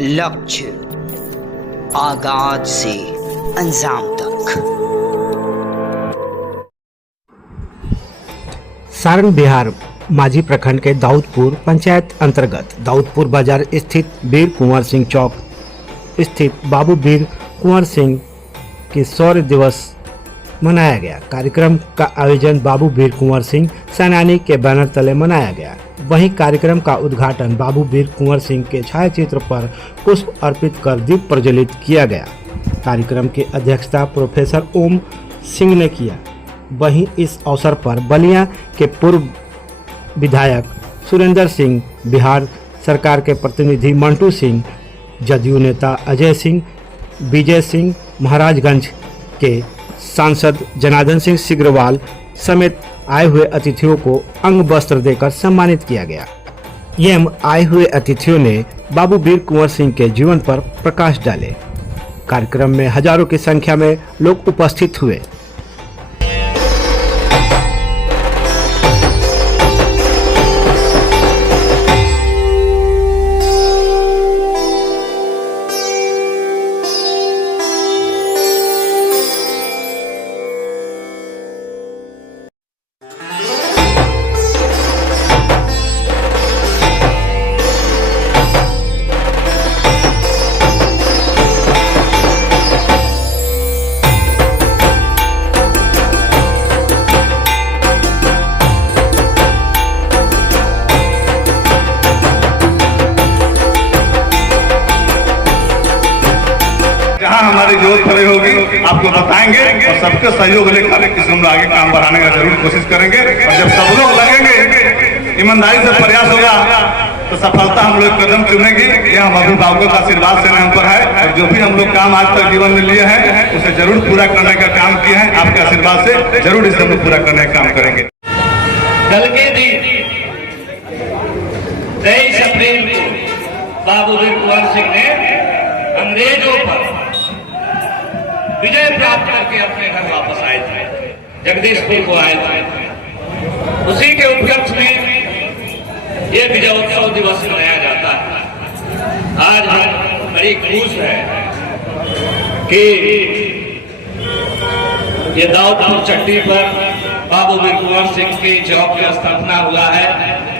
लक्ष्य आगाज से अंजाम तक। सारण बिहार माझी प्रखंड के दाऊदपुर पंचायत अंतर्गत दाऊदपुर बाजार स्थित वीर कुंवर सिंह चौक स्थित बाबू वीर कुंवर सिंह के शौर्य दिवस मनाया गया। कार्यक्रम का आयोजन बाबू वीर कुंवर सिंह सेनानी के बैनर तले मनाया गया। वहीं कार्यक्रम का उद्घाटन बाबू वीर कुंवर सिंह के छायाचित्र पर पुष्प अर्पित कर दीप प्रज्वलित किया गया। कार्यक्रम की अध्यक्षता प्रोफेसर ओम सिंह ने किया। वहीं इस अवसर पर बलिया के पूर्व विधायक सुरेंद्र सिंह, बिहार सरकार के प्रतिनिधि मंटू सिंह, जदयू नेता अजय सिंह, विजय सिंह, महाराजगंज के सांसद जनार्दन सिंह सिग्रवाल समेत आए हुए अतिथियों को अंग वस्त्र देकर सम्मानित किया गया। एवं आए हुए अतिथियों ने बाबू वीर कुंवर सिंह के जीवन पर प्रकाश डाले। कार्यक्रम में हजारों की संख्या में लोग उपस्थित हुए। जहाँ हमारी जरूरत खड़ी होगी आपको बताएंगे और सबके सहयोग लेकर इस हम आगे काम बढ़ाने का जरूर कोशिश करेंगे। और जब सब लोग लगेंगे, ईमानदारी से प्रयास होगा तो सफलता हम लोग कदम चुनेगी। यह हम अभिभावकों का आशीर्वाद से हम पर है और जो भी हम लोग काम आज तक जीवन में लिए हैं उसे जरूर पूरा करने का काम किया है। आपके आशीर्वाद से जरूर इसे हम लोग पूरा करने का काम करेंगे। कल के दिन 23 अप्रैल को बाबू वीर कुंवर सिंह ने अंग्रेजों पर विजय प्राप्त करके अपने घर वापस आए थे, जगदीशपुर को आए थे। उसी के उपलक्ष्य में ये विजयोत्सव दिवस मनाया जाता है। आज हम बड़ी खुश है कि ये दाऊदपुर चट्टी पर बाबू वीर कुंवर सिंह की चौक की स्थापना हुआ है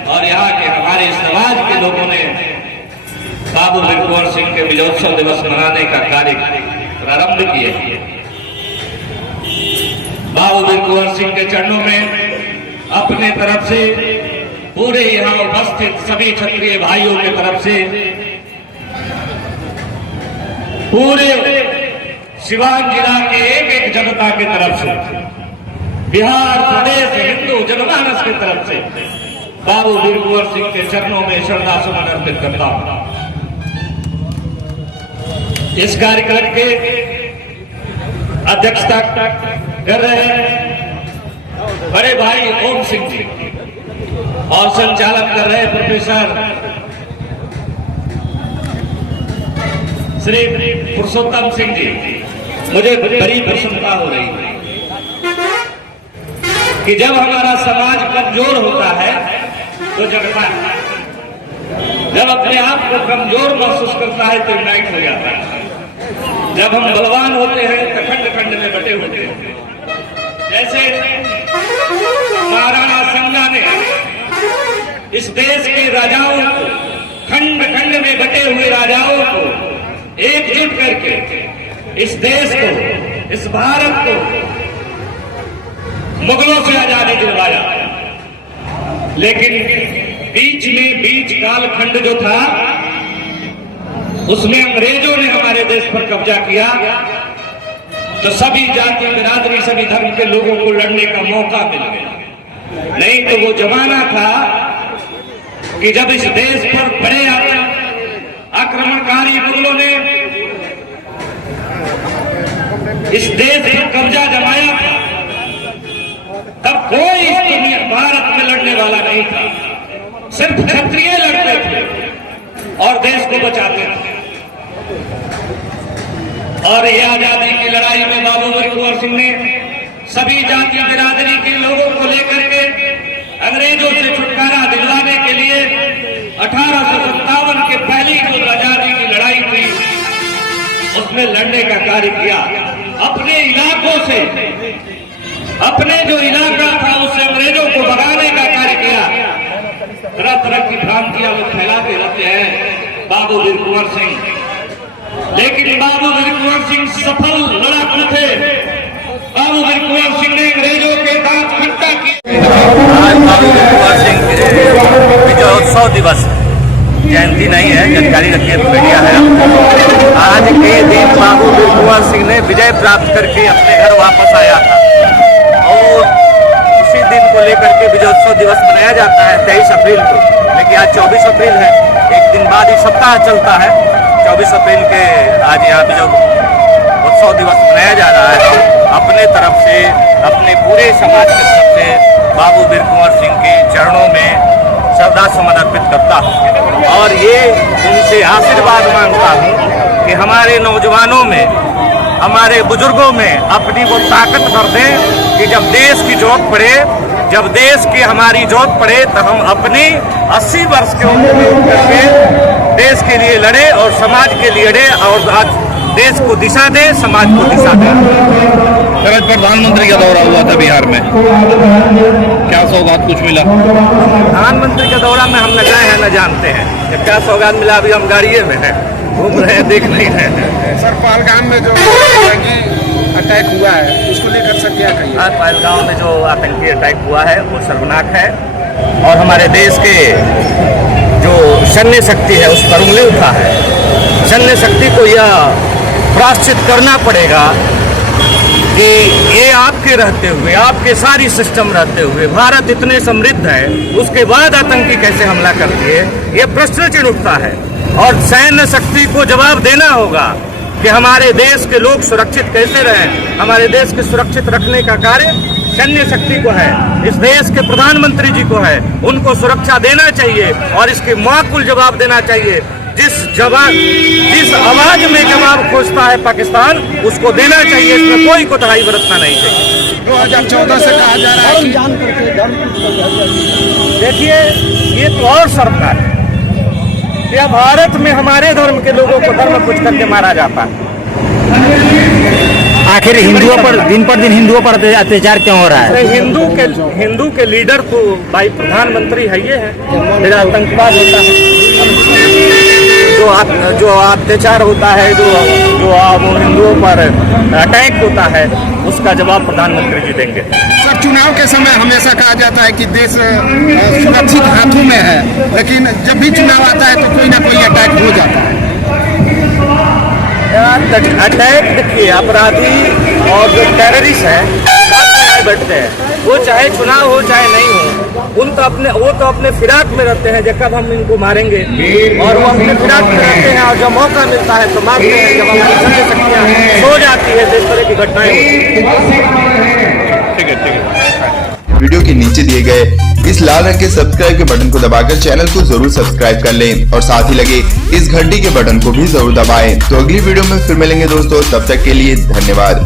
और यहाँ के हमारे समाज के लोगों ने बाबू वीर कुंवर सिंह के विजयोत्सव दिवस मनाने का कार्य प्रारंभ किए। बाबू वीर कुंवर सिंह के चरणों में अपने तरफ से पूरे यहाँ उपस्थित सभी क्षत्रिय भाइयों के तरफ से पूरे सिवान जिला के एक जनता की तरफ से बिहार प्रदेश हिंदू जनमानस की तरफ से बाबू वीर कुंवर सिंह के चरणों में श्रद्धा सुमन अर्पित करता हूं। इस कार्यक्रम के अध्यक्षता कर रहे हैं बड़े भाई ओम सिंह जी और संचालन कर रहे प्रोफेसर श्री पुरुषोत्तम सिंह जी। मुझे बड़ी प्रसन्नता हो रही है कि जब हमारा समाज कमजोर होता है तो जगता है, जब अपने आप को कमजोर महसूस करता है तो यूनाइट हो जाता है, जब हम बलवान होते हैं तो खंड खंड में बटे होते हैं। जैसे महाराणा संगा ने इस देश के राजाओं को, खंड खंड में बटे हुए राजाओं को एकजुट करके इस देश को, इस भारत को मुगलों से आजादी दिलवाया। लेकिन बीच कालखंड जो था उसमें अंग्रेजों ने हमारे देश पर कब्जा किया तो सभी जाति बिरादरी, सभी धर्म के लोगों को लड़ने का मौका मिल गया। नहीं तो वो जमाना था कि जब इस देश पर बड़े आक्रमणकारी मुगलों ने इस देश पर कब्जा जमाया था तब कोई इस दुनिया भारत में लड़ने वाला नहीं था। सिर्फ क्षत्रिय लड़ते थे और देश को बचाते थे। और ये आजादी की लड़ाई में बाबू वीर कुंवर सिंह ने सभी जाति बिरादरी के लोगों को लेकर के अंग्रेजों से छुटकारा दिलवाने के लिए 1857 उसमें लड़ने का कार्य किया। अपने इलाकों से, अपने जो इलाका था उससे अंग्रेजों को भगाने का कार्य किया। तरह तरह की भ्रांतियां लोग फैलाते रहते हैं बाबू वीर कुंवर सिंह, लेकिन बाबू वीर कुंवर सिंह सफल लड़ाकू थे। बाबू वीर कुंवर सिंह ने अंग्रेजों के दांत खट्टा किए। आज बाबू वीर कुंवर सिंह के विजयोत्सव दिवस, जयंती नहीं है, जानकारी रखिए तो मीडिया है। आज के दिन बाबू वीर कुंवर सिंह ने विजय प्राप्त करके अपने घर वापस आया था और उसी दिन को लेकर के विजयोत्सव दिवस मनाया जाता है 23 अप्रैल को। लेकिन आज 24 अप्रैल है, एक दिन बाद एक सप्ताह चलता है। 24 अप्रैल के आज यहाँ विजयोत्सव दिवस मनाया जा रहा है। अपने तरफ से, अपने पूरे समाज की तरफ से बाबू वीर कुंवर सिंह के चरणों में श्रद्धा सुमन अर्पित करता हूँ और ये उनसे आशीर्वाद मांगता हूँ कि हमारे नौजवानों में, हमारे बुजुर्गों में अपनी वो ताकत भर दें कि जब देश की जरूरत पड़े, जब देश की हमारी जरूरत पड़े तो हम अपनी 80 वर्ष के उम्र में उठ करके देश के लिए लड़े और समाज के लिए लड़े और आज देश को दिशा दे, समाज को दिशा दे। आज प्रधानमंत्री का दौरा हुआ था बिहार में, क्या सौगात कुछ मिला? प्रधानमंत्री का दौरा में हम न गए हैं, न जानते हैं कि क्या सौगात मिला। अभी हम गाड़िए में हैं, घूम रहे हैं, देख नहीं रहे हैं। सर, पहलगाम में जो अटैक हुआ है उसको लेकर सर क्या कहिए? आज पहलगाम में जो आतंकी अटैक हुआ है वो शर्मनाक है और हमारे देश के जो सैन्य शक्ति है उस पर उंगली उठा है। सैन्य शक्ति को यह प्रायश्चित करना पड़ेगा कि ये आपके रहते हुए, आपके सारी सिस्टम रहते हुए भारत इतने समृद्ध है, उसके बाद आतंकी कैसे हमला कर दिए, ये प्रश्न चिन्ह उठता है। और सैन्य शक्ति को जवाब देना होगा कि हमारे देश के लोग सुरक्षित कैसे रहें। हमारे देश के सुरक्षित रखने का कार्य सैन्य शक्ति को है, इस देश के प्रधानमंत्री जी को है। उनको सुरक्षा देना चाहिए और इसके माकूल जवाब देना चाहिए। जिस आवाज में जवाब खोजता है पाकिस्तान, उसको देना चाहिए। इसमें कोई कोताही बरतना नहीं चाहिए। 2014 से कहा जा रहा है कि देखिए, ये तो और सरकार है। क्या भारत में हमारे धर्म के लोगों को धर्म पूछ करके मारा जाता है? आखिर हिंदुओं पर दिन हिंदुओं पर अत्याचार क्यों हो रहा है? हिंदू के लीडर तो भाई प्रधानमंत्री है, ये है। फिर आतंकवाद होता है, जो अत्याचार होता है, जो हिंदुओं पर अटैक होता है, उसका जवाब प्रधानमंत्री जी देंगे। सर, चुनाव के समय हमेशा कहा जाता है कि देश सुरक्षित हाथों में है, लेकिन जब भी चुनाव आता है तो कोई ना कोई अटैक हो जाता है। अटैक देखिए, अपराधी और जो टेररिस्ट है बैठते हैं, वो चाहे चुनाव हो चाहे नहीं हो, वो तो अपने फिराक में रहते हैं। जब हम इनको मारेंगे और वो अपने फिराक में रहते हैं और जब मौका मिलता है तो मारते हैं। जब हमारी सैन्य शक्तियाँ सो जाती है तो इस तरह की घटनाएं होती हैं। ठीक है। वीडियो के नीचे दिए गए इस लाल रंग के सब्सक्राइब के बटन को दबाकर चैनल को जरूर सब्सक्राइब कर लें और साथ ही लगे इस घंटी के बटन को भी जरूर दबाएं। तो अगली वीडियो में फिर मिलेंगे दोस्तों, तब तक के लिए धन्यवाद।